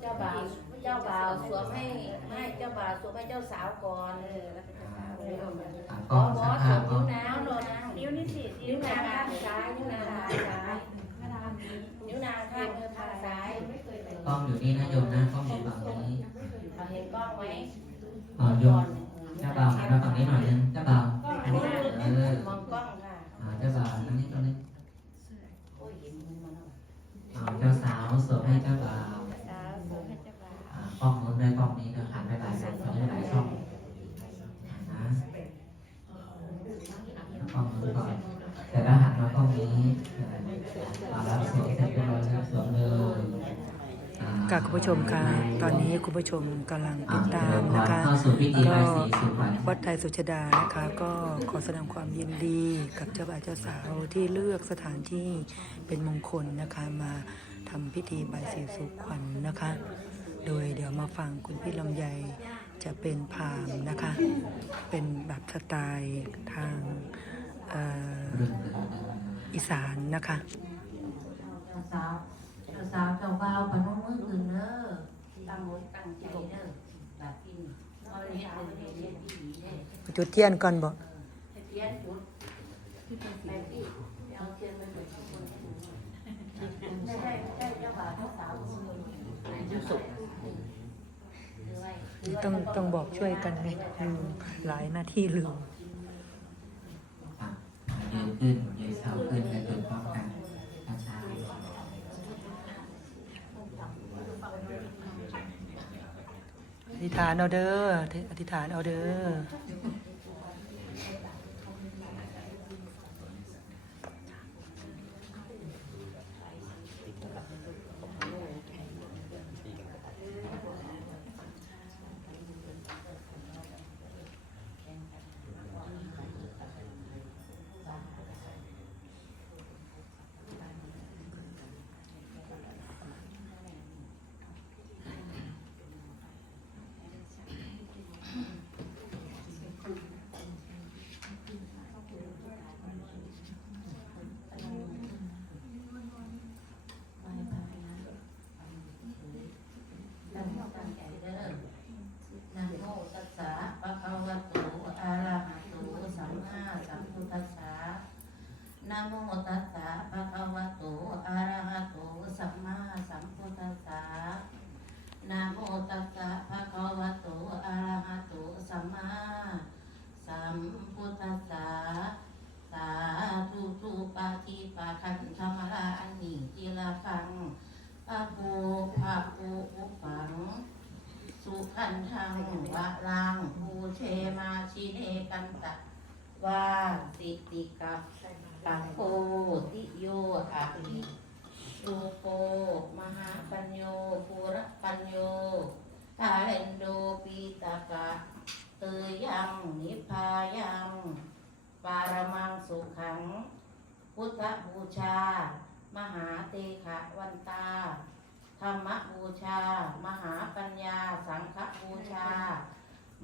เจ้าบ่าวเจ้าบ่าวสวมให้ให้เจ้าบ่าวสวมให้เจ้าสาวก่อนเออแล้วก็จะสาวเอเลยออะหกมล้อองหมอสักสวภามพนิ้ก่อวนนางนิ้วนางนิ้วนี่สินิ้วนางข้างซ้ายนิ้วนางข้างซ้ายนิ้วนางข้างข้างซ้ายกล้องอยู่นี่นะโยมนะกล้องอยู่ฝั่งนี้เอาเห็นกล้องไหมอ๋อโยมเจ้าบ่าวหันมาฝั่งนี้หน่อยนึงเจ้าบ่าวอันนี้เออมองกล้องค่ะอ่าเจ้าบ่าวตรงนี้ตรงนี้โอ้ยเห็นมือมันแล้วอ่าเจ้าสาวสวมให้เจ้าบ่าวสาว กล้องนู้นด้วยกล้องนี้นะหันไปหลายช่องหันไปหลายช่องนะกล้องนู้นก่อนแต่ถ้าหันมากล้องนี้อ่าแล้วสวมเสร็จเรียบร้อยแล้วสวมเลยอ่าค่ะคุณผู้ชมคะตอนนี้คุณผู้ชมกำลังติดตามนะคะเข้าสู่พิธีใบายสีสู่ขวัดไทยสุชดานะคะก็ขอแสดงความยินดีกับเจ้าบ่าวเจ้าสาวที่เลือกสถานที่เป็นมงคลนะคะมาทำพิธีใบายสีสุขวัญนะคะ โดยเดี๋ยวมาฟังคุณพี่ลำไยจะเป็นพราหมณ์นะคะ เป็นแบบสไตล์ทางเอ่อเรื่องเลยอีสานนะคะเจ้าสาวเจ้าสาวเจ้าบ่าวพนมมือขึ้นเด้อตั้งมดตั้งใจเด้อแบบกินเอาเฮ็ดเป็นเฮ็ดดีเด้อจุดเทียนก่อนบอกให้เทียนจุดไปพี่เอาเทียนไปจุดทุกคนให้ดูได้ได้ได้เจ้าบ่าวเจ้าสาวจุดสุกถือไว้ถือไว้ ต้องต้องบอกช่วยกันไงลืมหลายหน้าที่ลืมอะยืนขึ้นยืนเท้าขึ้นและจุดพร้อมกันช้าๆอธิษฐานเอาเด้ออธิษฐานเอาเด้อ ตั้งตั้งใจเด้อนะโมตัสสะภะคะวะโตอะระหะโตสัมมาสัมพุทธัสสะนะโมตัสสะภะคะวะโตอะระหะโตสัมมาสัมพุทธัสสะนะโมตัสสะภะคะวะโตอะระหะโตสัมมาสัมพุทธัสสะสาธุทุปาทิปะคันธรรมราอันนิจิละคังอาภูภาภูอุปัง สุขันทังวะลังภูเชมาชิเนกันตะวาสิติกาปังโพติโยอะภิรูโปมหาปัญโยภูระปัญโยทาเลนโดปีตากะเตยังนิพายังปารมังสุ พุทธบูชา มหาเตขะวันตา ธรรมบูชา มหาปัญญา สังฆบูชา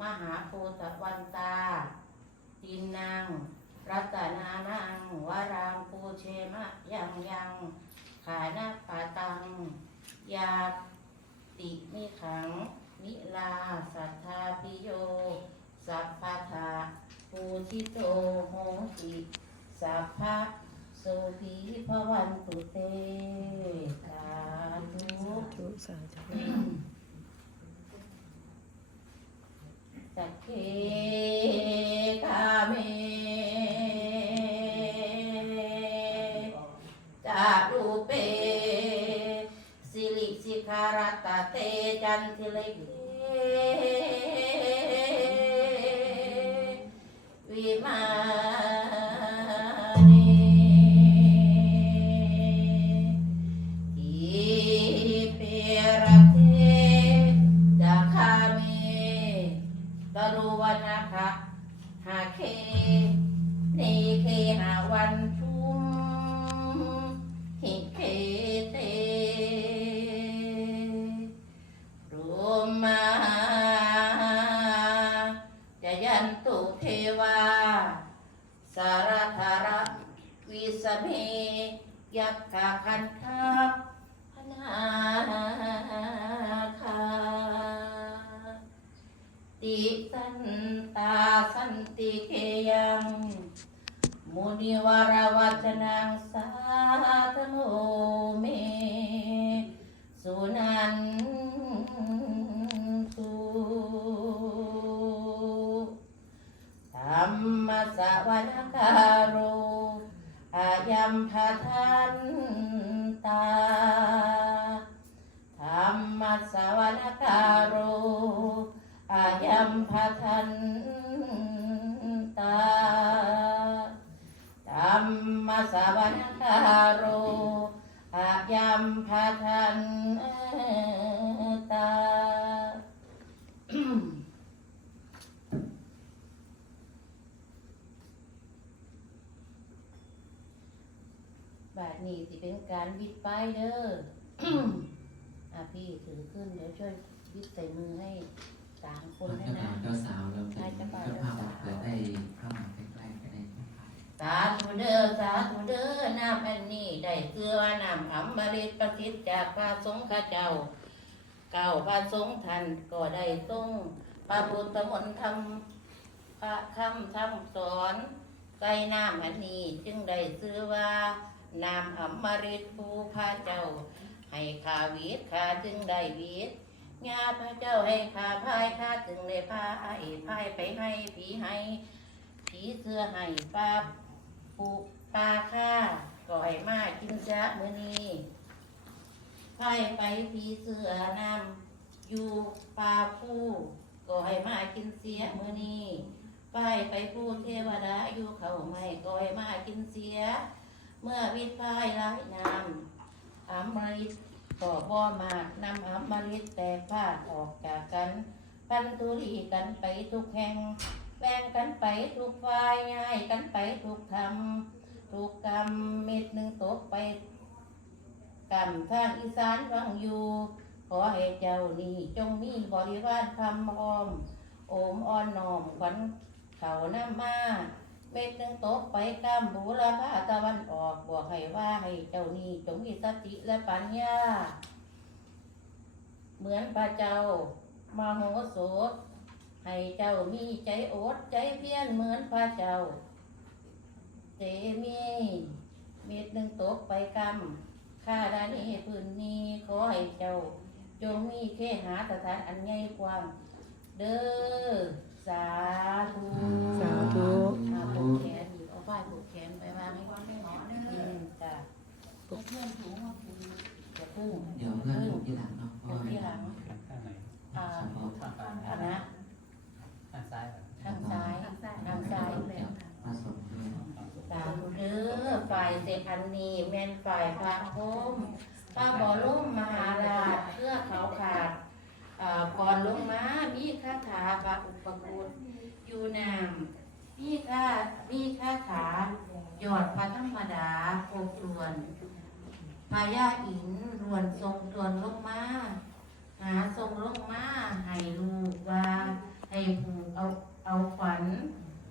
มหาโพตวันตา ตินนางรัตนานังวารังปูเชมะยังยังขานาปาตัง ยาติมิขังนิลาสัทธาปิโย สัพพะทาปูชิโตโหติ สัพพะ พวันตุเตสาธุสักเคกาเมจารูเปสิริสิคารตะเตจันทิเลก สารทาระวิสเมยักขะคันทัพนาคาติสันตาสันติเกยังมุนิวารวัจนังสาธโมเม สุนันตุ มสวนการูอายัมพทันตาธรรมสวนการูอายัมพทันตาธรรมสวนการูอายัมพทันตา บาทนี้สิเป็นการวิดป้ายเด้อ อะพี่ถือขึ้นเดี๋ยวช่วยวิดใส่มือให้สามคนให้เจ้านะ บ่าวเจ้าสาวเราเป็นเจ้าภาพวันเกิดได้เข้ามาใกล้ๆก็ได้สาธุเด้อสาธุเด้อน้ำอันนี้ได้เกลือว่าน้ำอมฤตประสิทธิ์จากพระสงฆ์ข้าเจ้า เก่าพระสงฆ์ท่านก็ได้ทรงพระพุทธมนต์ธรรมพระคำธรรมสอนใส่น้ำอันนี้จึงได้ซื้อว่า น้ำอมฤตภูพระเจ้า ให้ข้าวีดข้าจึงได้วีดญาพระเจ้าให้ข้าพายข้าจึงได้พาไอพายไปให้ผีให้ผีเสื้อให้ป้าปูปลาข้าก่อยมากินจะมือนี้พายไปผีเสื้อนำอยู่ปลาผู้ก็ให้มากินเสียมือนี้ไปไปผู้เทวดาอยู่เขาไม่ก็ให้มากินเสีย เมื่อวิทย์พายร้ายน้ำอมฤตก็บ่อมากนำอมฤตแตกพาดออกจากกัน พันตุรีกันไปทุกแห่งแบ่งกันไปทุกฝ่ายง่ายกันไปทุกทำทุกกรรมเม็ดหนึ่งตกไปกรรมทางอีสานฟังอยู่ ขอให้เจ้านี่จงมีบริวารพำอ้อม โอมอ่อนน้อมขวัญเขาน้ำมา เม็ดหนึ่งตกไปกำบูรพาตะวันออกบวกให้ว่าให้เจ้านี้จงมีสติและปัญญา เหมือนพระเจ้ามาโหโสถให้เจ้ามีใจอดใจเพียรเหมือนพระเจ้าเจมีเม็ดหนึ่งตกไปกำข้าดานี้พื้นนี้ขอให้เจ้า จงมีเคหาสถานอันใหญ่กว้างเด้อสาธุ สาธุ มาผูกแขนเอาป้ายผูกแขนไปวางให้ความไม่หอได้เลยจ้ะเพื่อนถูงว่าผูกจะพึ่ง เดี๋ยวเพื่อนลูกที่หลังเนาะเพราะ เดี๋ยว ว่า ที่หลัง ข้างไหน อ่า เฉพาะ อันนะ ข้างซ้ายเหรอ ข้างซ้ายข้างซ้ายเลย มาส่งด้วย สาธุเด้อฝ่ายเสพันนีแม่นฝ่ายพระพรหมพระบ่อลุ่มมหาราชเพื่อเขาขาดอ่าก่อนลงมามีคาพระอุปกุฎอยู่นามมีคามีคาถาหยอดพระธรรมดาโคกรวนพายาอินรวนทรงตวนลงมาหาทรงลงมาให้ลูกว่าให้ผูกเอาเอาขวัญ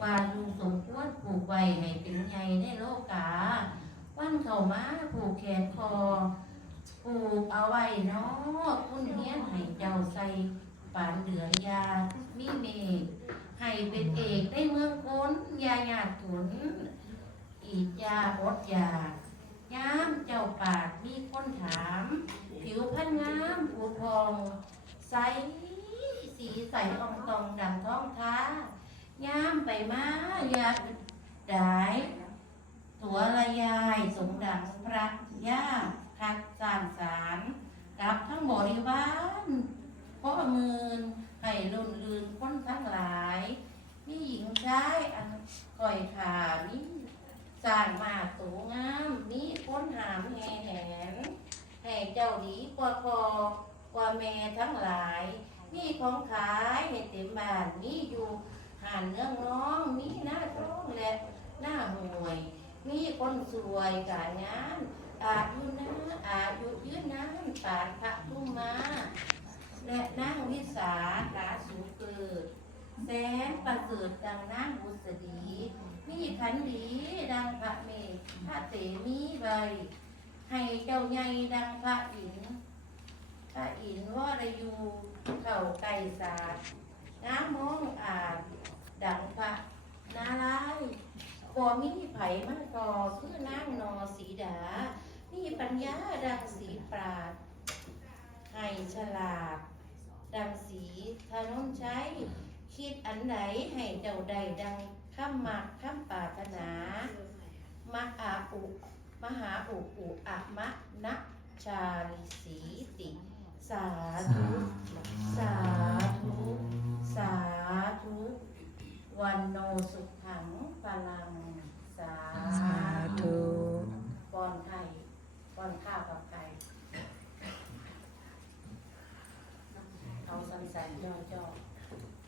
ว่าลูกสมควรผูกไว้ให้เป็นใหญ่ในโลกาวันเข้ามาผูกแขนคอผูกเอาไว้เนาะคุณเฮียนให้เจ้าใส่ปานเดือยา มีเมฆให้เป็นเอกได้เมืองค้นยาหยาดถุน อีกยาอดยากยามเจ้าปากมีคนถาม ผิวพรรณงามผูพอง ใส สีใสอ่องตองดังท้องท้ายามไปมาอยากได้ตัวละยายสงดังพระย่าคัดสานสารกับทั้งบริวารพ่อมืนให้ลุนลืนคน ทั้งหลายมีหญิงชายอันก่อยขามีสร้างมาสูงงามมีคนหามแห่แหนให้เจ้าดีกว่าพอกว่าแม่ทั้งหลาย มีของขายให้เต็มบ้านมีอยู่หานเนื้องน้องมีหน้าท้องและหน้าห่วย มีคนสวยการงาน อายุนะอายุยืนนานปานพระทุ่มมาและนางวิสาขาสูงเกิด แส นประเสริฐดังนางบุษดี มีขันดีดังพระเมธพระเตมีใบให้เจ้าใหญ่ดังพระอินพระอินวรยูเข่าไก่สาดน้ำมองอาจดังพระนารายณ์บ่มีไผ่มากอคือนางนอสีดา มีปัญญาดังสีปราดให้ฉลาดดังสีธนนใช้ คิดอันไหนให้เจ้าใดดังข้ามมาข้ามป่ารถนามาอาอุมหาอุอุอะมะนะชาลิสีติ สาธุ สาธุ สาธุ วันโนสุขังพลัง สาธุปอนไข่ปอนข้าวกับไก่เอาสันสันย่อๆ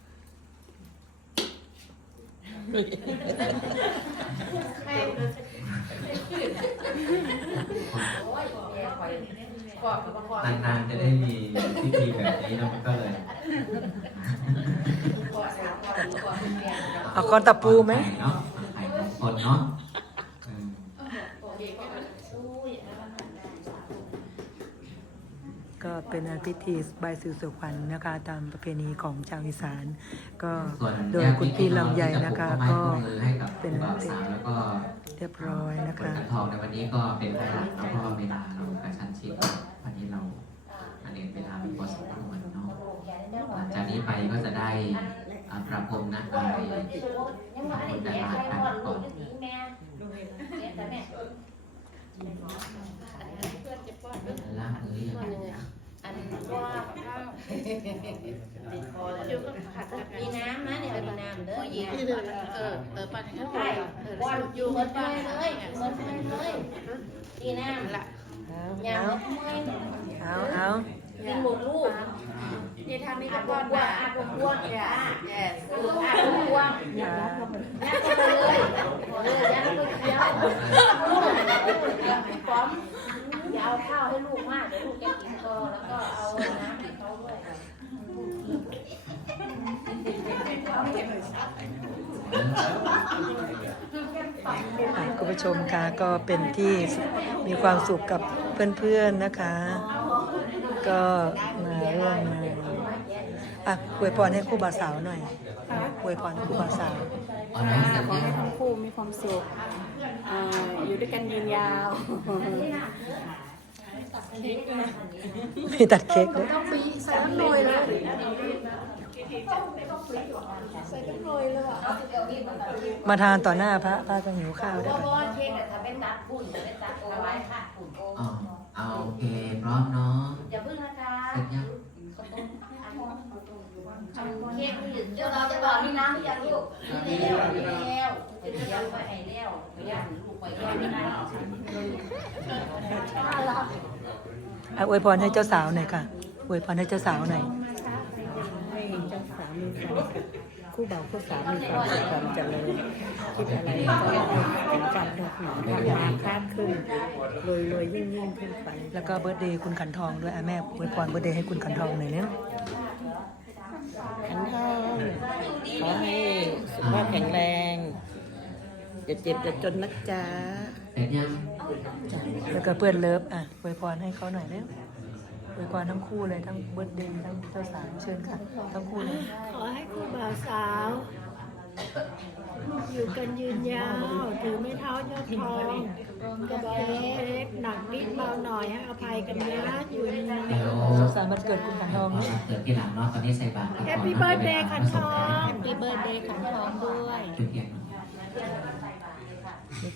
นานๆจะได้มีพิธีแบบนี้นะมันก็เลยเอาก้อนตะปูไหมเนาะไข่ของคนเนาะอืม โอเคก็อุ้ยแล้วมันได้ ก็ เป็นพิธีใบายสื่อสุขวัญนะคะ ตามประเพณีของชาวอีสาน ก็ส่วนโดยคุณพี่ลำไยนะคะก็มือให้กับเป็นบ่าวสาวแล้วก็เรียบร้อยนะเปิดคะขันทองในวันนี้ก็เป็นไฮไลท์เนาะเพราะว่าเวลาเรากระชั้นชิดวันนี้เราอันเน้นเวลาเป็นพอสมควรเนาะหลังจากนี้ไปก็จะได้อ่าประพรมนะไปยังมาอันนี้แย่ใครก่อนลูกจะตีแม่แย่แต่แม่ล่างเอ้ยยังไง อันว่าข้าวติดคอแล้วมีน้ำนะเนี่ยมีน้ำเด้อผู้หญิงเออเออปั่นให้ใช่บอลอยู่เหมือนไปเลยเหมือนไปเลยมีน้ำละยามเมื่อยเอาเอากินหมดลูกนี่ทำนี่ก็บป้อนกวานะอาบกวางอะแย่เอออาบกวางยัดเข้าไปเลยเออยัดเข้าไปเคี้ยวลูกป้อมอย่าเอาข้าวให้ลูกมากเดี๋ยวลูกจะกินต่อแล้ว คุณผู้ชมคะก็เป็นที่มีความสุขกับเพื่อนๆนะคะ ก็มาร่วมงานอะอวยพรให้คู่บ่าวสาวหน่อยอวยพรคู่บ่าวสาวขอให้ทั้งคู่มีความสุขอยู่ด้วยกันยืนยาว เค้กด้วยต้องปีใส่ต้องโรยเลยใส่ต้องโรยเลยอะมาทานต่อหน้าพระพระจะหิวข้าวด้วยเพค่ะราะว่าเค้กอะถ้าเป็นตัดปุ่นจะเป็นตัดโอไว้ค่ะปุ่นโออ๋อเอาโอเคพร้อมเนาะอย่าพึ่งนะคะเสร็จยังเค้กนี่เดี๋ยวเราจะบอกนี่น้ำที่อยากลูกนี่แล้วนี่แล้วจะเลี้ยงไปให้แล้วย่างลูกไปย่างไม่ได้ อะอวยพรให้เจ้าสาวหน่อยค่ะอวยพรให้เจ้าสาวหน่อยให้เจ้าสามีความสุขคู่บ่าวคู่สาวมีความสุขความเจริญคิดอะไรก็ให้ถึงกับดอกหนอนทำมาค้าขึ้นรวยรวยยิ่งยิ่งขึ้นไปแล้วก็เบิร์ดเดย์คุณขันทองด้วยอะแม่อวยพรเบิร์ดเดย์ให้คุณขันทองหน่อยเนี่ยขันทองขอให้สุขภาพแข็งแรงอย่าเจ็บอย่าจนนักจ้าเสร็ จยังแล้วก็เพื่อนเลิฟอะอวยพรให้เขาหน่อยเร็วอวยพรทั้งคู่เลยทั้งเบิร์ดเดย์ทั้งเจ้าสาวเชิญค่ะ ทั้งคู่เลยขอให้คู่บ่าวสาว อยู่กันยืนยาวถือไม่เท้ายอดทองกระบอกเล็กหนักนิดเบาหน่อยให้อภัยกันนะอยู่นานเดี๋ยวสุขสันต์วันเกิดคุณขันทองเอานะมาเกิดที่หลังเนาะตอนนี้ใส่บาตรก่อนแฮปปี้เบิร์ดเดย์ขันทอง แฮปปี้เบิร์ดเดย์ขันทองด้วย จุดเทียนเนาะนี่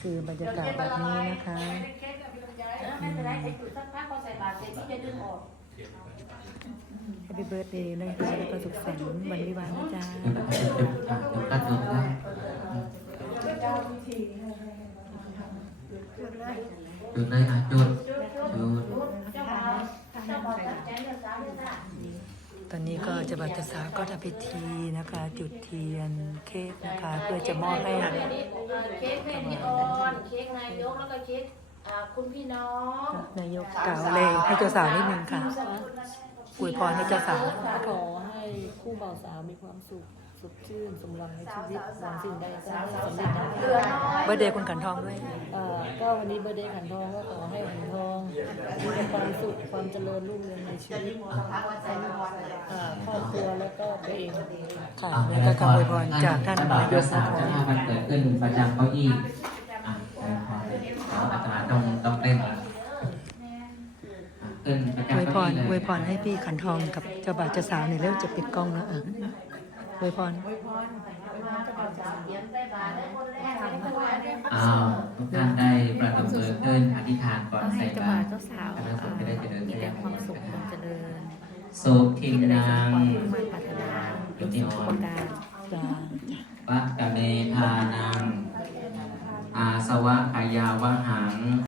คือบรรยากาศแบบนี้นะคะ ไม่เป็นไรใส่จุดสักพักพอใส่บาตรเสร็จที่จะดึงออกแฮปปี้เบิร์ดเดย์นะคะแล้วก็สุขสันต์วันวิวาห์นะจ๊ะจุดจุดอะจุดตัดจุดได้จุดเลยอะจุดจุด นนี้ก็เจะบัตรสาวก็ทำพิธีนะคะ จุดเทียนเค้กนะคะ เพื่อจะมอบให้เค้กแม่พี่ออนเค้กนายกแล้วก็เค้กอ่าคุณพี่น้องนายกกล่าวเลยให้เจ้าสาวนิดนึงค่ะอวยพรให้เจ้าสาวขอให้คู่บ่าวสาวมีความสุขส ดชื่นสมหวังในชีวิตหวังสิ่งใดก็ให้สำเร็จดังเหลือน้อยเบิร์ดเดย์คุณขันทองด้วย เอ่อก็วันนี้เบอร์เดย์ขันทองก็ขอให้ขันทองมีความสุขความเจริญรุ่งเรืองในชีวิตเอ่อครอบครัวแล้วก็ตัวเองค่ะแล้วก็คำอวยพรจากท่านนายกสาวจะให้วันเกิดขึ้นประจำเก้าอี้อะอวยพรเอาอาจารย์ต้องต้องเต้นละอะขึ้นประจำอวยพเก้ารอี้เลยอวยพรให้พี่ขันทองกับเจ้าบ่าวเจ้าสาวเนี่ยเริ่มจะปิดกล้องแล้วอะ อวยพรเขียนใส่บาตรได้คนแรกให้ผู้ว่าได้อ้าวทุกท่านได้ประดมมือขึ้นอธิษฐานก่อนก็ให้ใส่เจ้าบาบ่าวตรเจ้าสาวแล้วสุขจะได้เจริญมีแต่ความสุขความเจริญสุทิที่จะได้นัสมงความมุ่งมั่นปรารถนาทุกสิ่งทุกประการจ้าวักกะเมธานังอาสวะกายาวะหัง